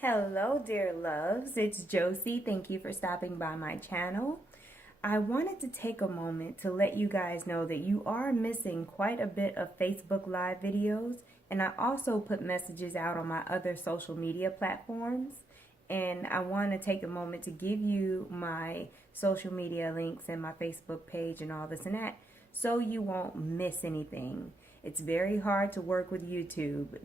Hello, dear loves. It's Josie. Thank you for stopping by my channel. I wanted to take a moment to let you guys know that you are missing quite a bit of Facebook Live videos, and I also put messages out on my other social media platforms. And I want to take a moment to give you my social media links and my Facebook page and all this and that so you won't miss anything. It's very hard to work with YouTube.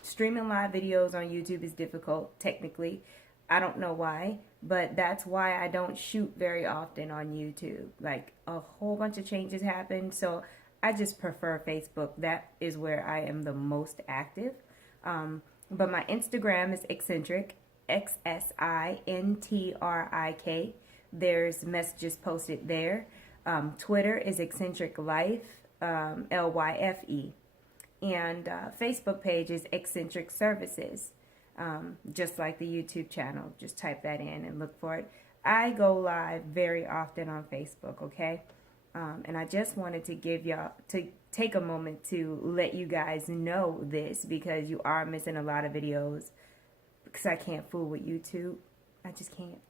Streaming live videos on YouTube is difficult technically. I don't know why, but that's why I don't shoot very often on YouTube. Like a whole bunch of changes happen, so I just prefer Facebook. That is where I am the most active. But my Instagram is eccentric, XSINTRIK. There's messages posted there. Twitter is eccentric life, LYFE. And Facebook page is Eccentric Services, just like the YouTube channel. Just type that in and look for it. I go live very often on Facebook, okay? And I just wanted to take a moment to let you guys know this because you are missing a lot of videos because I can't fool with YouTube. I just can't.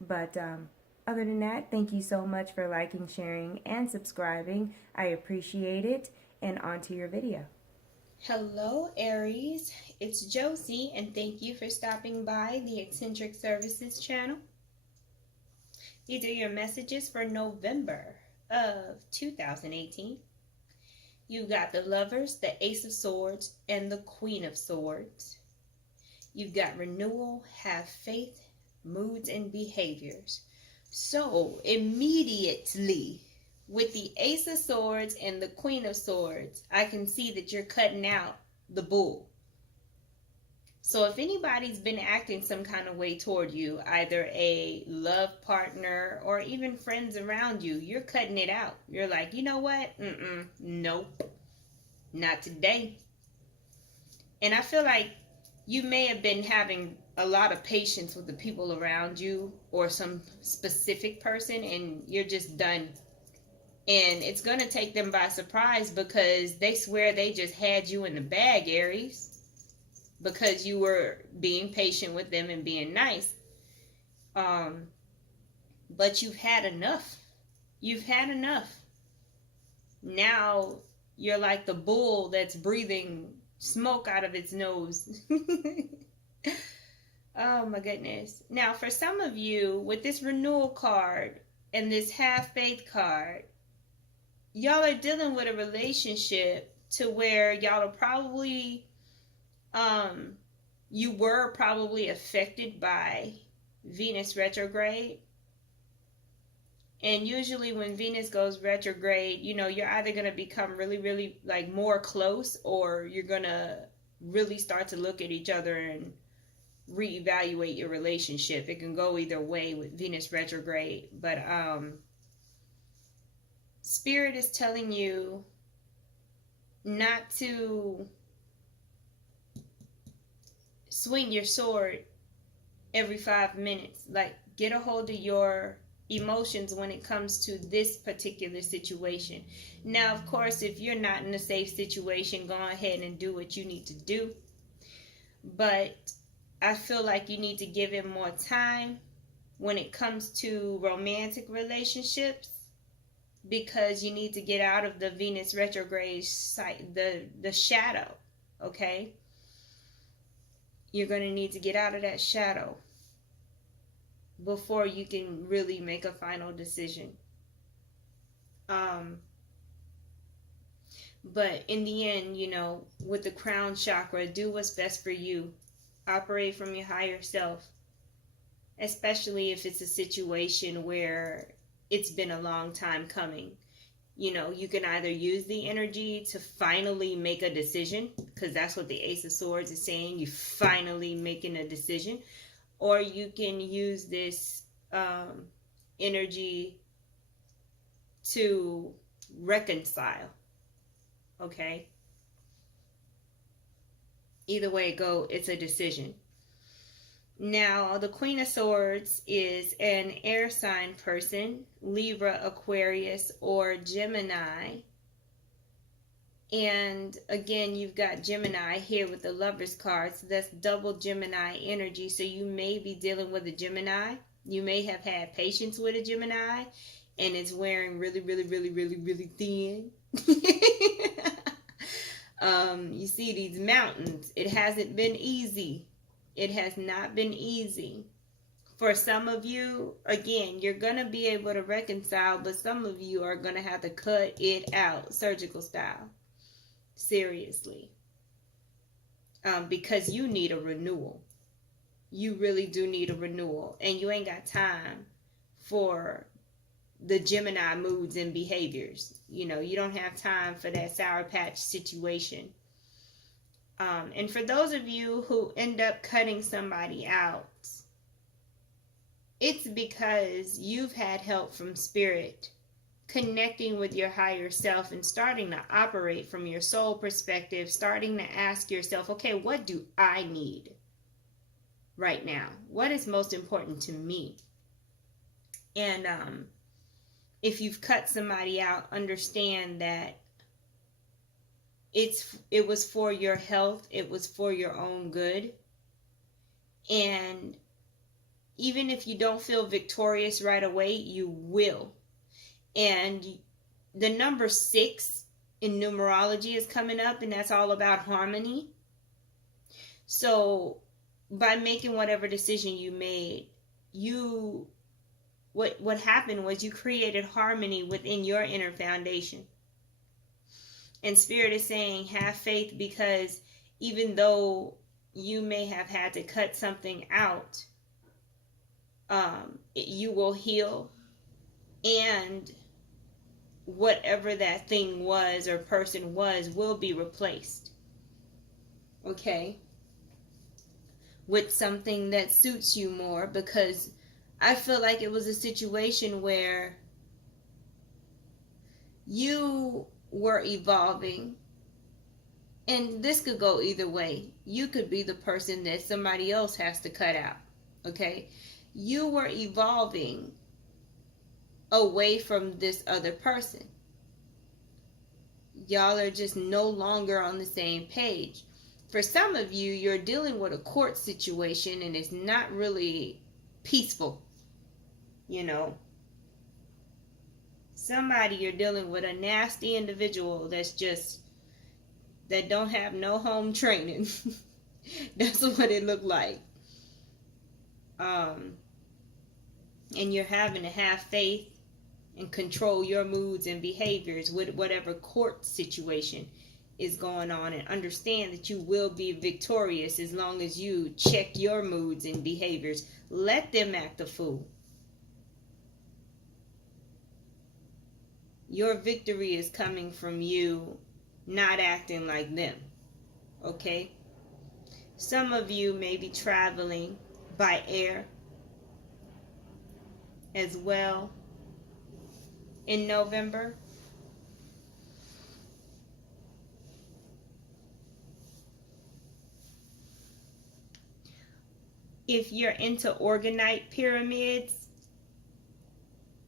But other than that, thank you so much for liking, sharing, and subscribing. I appreciate it. And on to your video. Hello, Aries. It's Josie, and thank you for stopping by the Eccentric Services channel. These are your messages for November of 2018. You've got the Lovers, the Ace of Swords, and the Queen of Swords. You've got renewal, have faith, moods, and behaviors. So, immediately, with the Ace of Swords and the Queen of Swords, I can see that you're cutting out the bull. So if anybody's been acting some kind of way toward you, either a love partner or even friends around you, you're cutting it out. You're like, you know what? Nope. Not today. And I feel like you may have been having a lot of patience with the people around you or some specific person, and you're just done. And it's going to take them by surprise because they swear they just had you in the bag, Aries, because you were being patient with them and being nice. But you've had enough. You've had enough. Now you're like the bull that's breathing smoke out of its nose. Oh my goodness. Now for some of you, with this renewal card and this have faith card, y'all are dealing with a relationship to where y'all are probably, you were probably affected by Venus retrograde. And usually when Venus goes retrograde, you know, you're either going to become really, really like more close, or you're going to really start to look at each other and reevaluate your relationship. It can go either way with Venus retrograde, but Spirit is telling you not to swing your sword every 5 minutes. Like, get a hold of your emotions when it comes to this particular situation. Now, of course, if you're not in a safe situation, go ahead and do what you need to do. But I feel like you need to give it more time when it comes to romantic relationships, because you need to get out of the Venus retrograde site, the shadow, okay? You're going to need to get out of that shadow before you can really make a final decision. But in the end, you know, with the crown chakra, do what's best for you. Operate from your higher self, especially if it's a situation where it's been a long time coming. You know, you can either use the energy to finally make a decision, because that's what the Ace of Swords is saying, you finally making a decision, or you can use this energy to reconcile, okay? Either way it go, it's a decision. Now, the Queen of Swords is an air sign person, Libra, Aquarius, or Gemini. And again, you've got Gemini here with the Lovers card. So that's double Gemini energy. So you may be dealing with a Gemini. You may have had patience with a Gemini, and it's wearing really, really, really, really, really thin. You see these mountains. It hasn't been easy. It has not been easy. For some of you, again, you're going to be able to reconcile, but some of you are going to have to cut it out, surgical style. Seriously. Because you need a renewal. You really do need a renewal. And you ain't got time for the Gemini moods and behaviors. You know, you don't have time for that Sour Patch situation. And for those of you who end up cutting somebody out, it's because you've had help from Spirit, connecting with your higher self and starting to operate from your soul perspective, starting to ask yourself, okay, what do I need right now? What is most important to me? And if you've cut somebody out, understand that it was for your health, it was for your own good. And even if you don't feel victorious right away, you will. And the number 6 in numerology is coming up, and that's all about harmony. So by making whatever decision you made, what happened was you created harmony within your inner foundation. And Spirit is saying, have faith, because even though you may have had to cut something out, you will heal, and whatever that thing was or person was will be replaced, okay, with something that suits you more. Because I feel like it was a situation where you were evolving, and this could go either way. You could be the person that somebody else has to cut out, okay? You were evolving away from this other person. Y'all are just no longer on the same page. For some of you, you're dealing with a court situation, and it's not really peaceful. You know, somebody you're dealing with, a nasty individual that don't have no home training. That's what it looked like. And you're having to have faith and control your moods and behaviors with whatever court situation is going on, and understand that you will be victorious as long as you check your moods and behaviors. Let them act a fool. Your victory is coming from you not acting like them, okay? Some of you may be traveling by air as well in November. If you're into organite pyramids,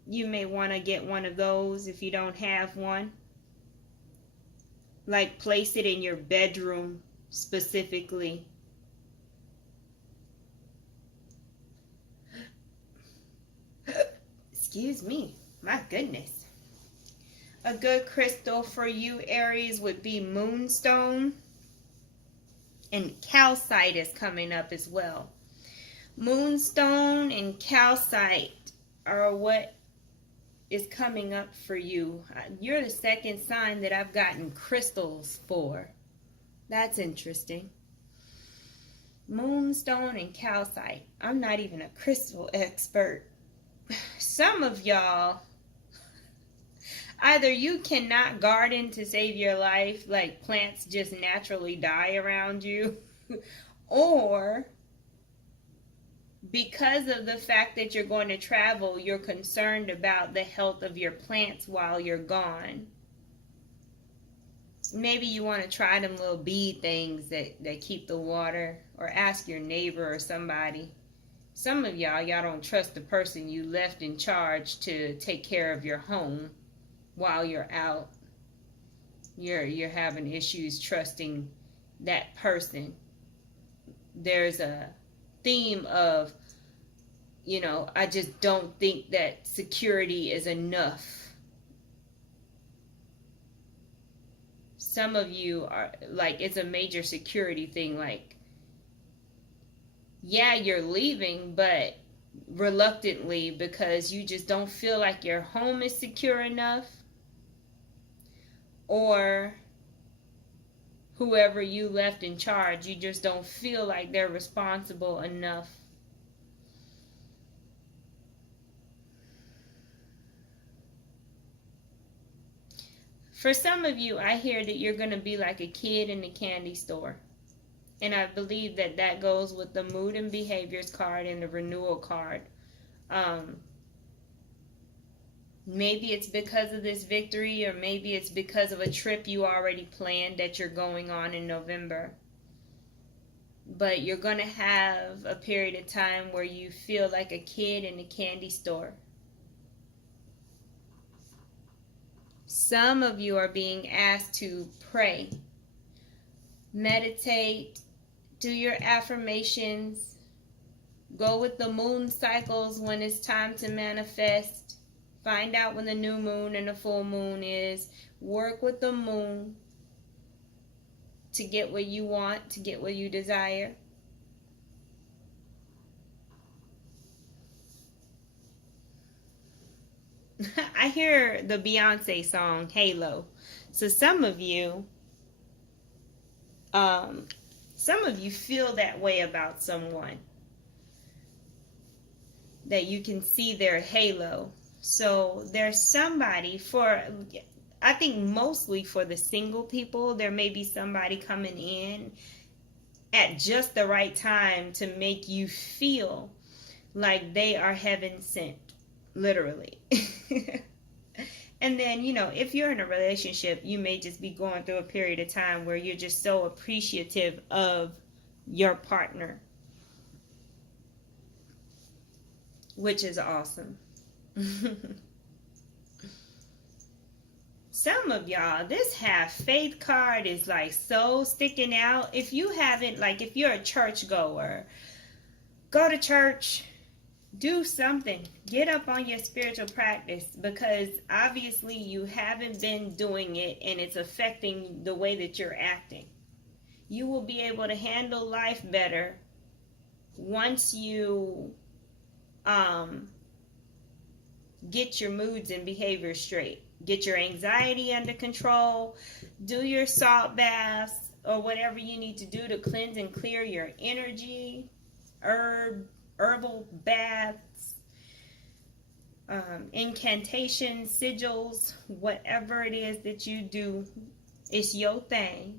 you may want to get one of those if you don't have one. Like, place it in your bedroom specifically. Excuse me, my goodness. A good crystal for you, Aries, would be moonstone. And calcite is coming up as well. Moonstone and calcite are what is coming up for you. You're the second sign that I've gotten crystals for. That's interesting. Moonstone and calcite. I'm not even a crystal expert. Some of y'all, either you cannot garden to save your life, like plants just naturally die around you, or because of the fact that you're going to travel, you're concerned about the health of your plants while you're gone. Maybe you want to try them little bead things that keep the water, or ask your neighbor or somebody. Some of y'all don't trust the person you left in charge to take care of your home while you're out. You're having issues trusting that person. There's a theme of, I just don't think that security is enough. Some of you are like, it's a major security thing. Like, yeah, you're leaving, but reluctantly, because you just don't feel like your home is secure enough, or whoever you left in charge, you just don't feel like they're responsible enough. For some of you, I hear that you're going to be like a kid in the candy store. And I believe that that goes with the mood and behaviors card and the renewal card. Maybe it's because of this victory, or maybe it's because of a trip you already planned that you're going on in November. But you're going to have a period of time where you feel like a kid in a candy store. Some of you are being asked to pray, meditate, do your affirmations, go with the moon cycles when it's time to manifest, find out when the new moon and the full moon is, work with the moon to get what you want, to get what you desire. I hear the Beyonce song Halo. So some of you feel that way about someone, that you can see their halo. So there's somebody, I think mostly for the single people, there may be somebody coming in at just the right time to make you feel like they are heaven sent, literally. And then, if you're in a relationship, you may just be going through a period of time where you're just so appreciative of your partner, which is awesome. Some of y'all, this have faith card is like so sticking out. If you haven't, like, if you're a church goer, go to church, do something, get up on your spiritual practice, because obviously you haven't been doing it and it's affecting the way that you're acting. You will be able to handle life better once you get your moods and behaviors straight. Get your anxiety under control. Do your salt baths or whatever you need to do to cleanse and clear your energy. Herbal baths, incantations, sigils, whatever it is that you do, it's your thing.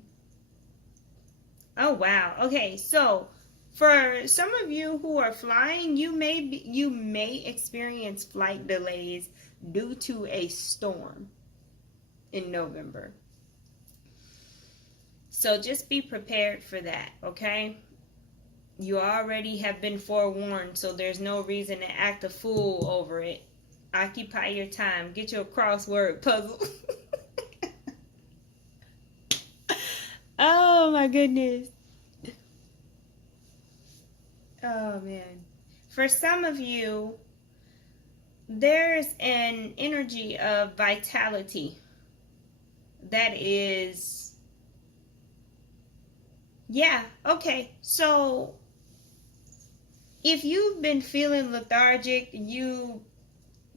Oh wow. Okay, so for some of you who are flying, you may experience flight delays due to a storm in November. So just be prepared for that, okay? You already have been forewarned, so there's no reason to act a fool over it. Occupy your time. Get your crossword puzzle. Oh my goodness. Oh man. For some of you, there's an energy of vitality that is, yeah, okay. So if you've been feeling lethargic, you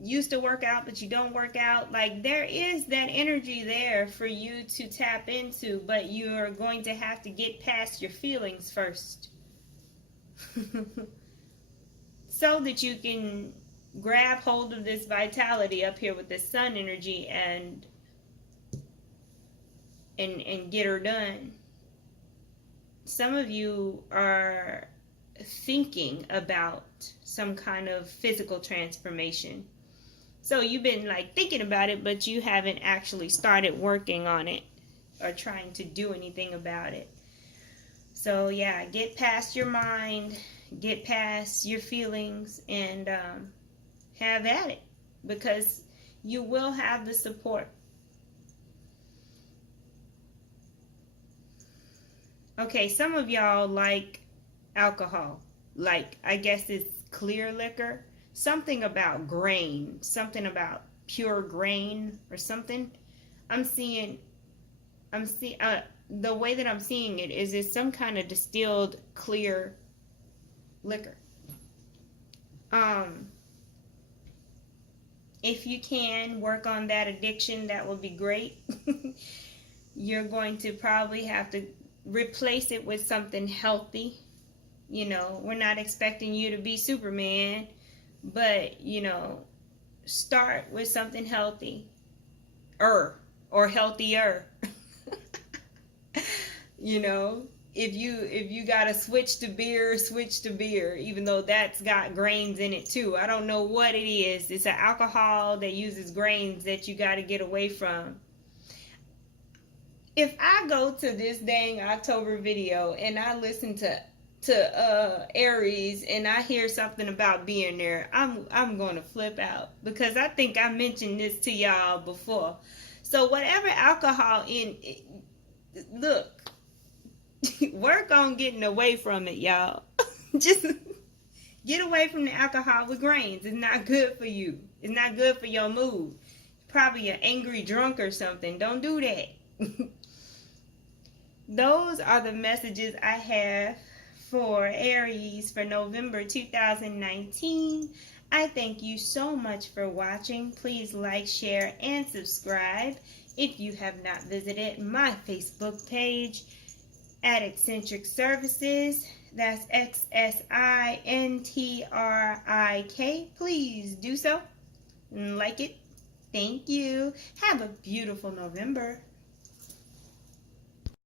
used to work out but you don't work out, like, there is that energy there for you to tap into, but you're going to have to get past your feelings first. So that you can grab hold of this vitality up here with this sun energy and get her done. Some of you are thinking about some kind of physical transformation. So you've been like thinking about it, but you haven't actually started working on it or trying to do anything about it. So yeah, get past your mind, get past your feelings, and have at it, because you will have the support. Okay, some of y'all like alcohol. Like, I guess it's clear liquor. Something about grain. Something about pure grain or something. I'm seeing, the way that I'm seeing it is it's some kind of distilled clear liquor. Um, if you can work on that addiction, that would be great. You're going to probably have to replace it with something healthy. You know, we're not expecting you to be Superman, but, you know, start with something healthy or healthier. You know, if you gotta switch to beer, even though that's got grains in it too. I don't know what it is. It's an alcohol that uses grains that you gotta get away from. If I go to this dang October video and I listen to Aries and I hear something about being there, I'm gonna flip out because I think I mentioned this to y'all before. So whatever alcohol in, look, work on getting away from it, y'all. Just get away from the alcohol with grains. It's not good for you. It's not good for your mood. Probably an angry drunk or something. Don't do that. Those are the messages I have for Aries for November 2019. I thank you so much for watching. Please like, share, and subscribe if you have not visited my Facebook page at Eccentric Services. That's XSINTRIK. Please do so and like it. Thank you. Have a beautiful November.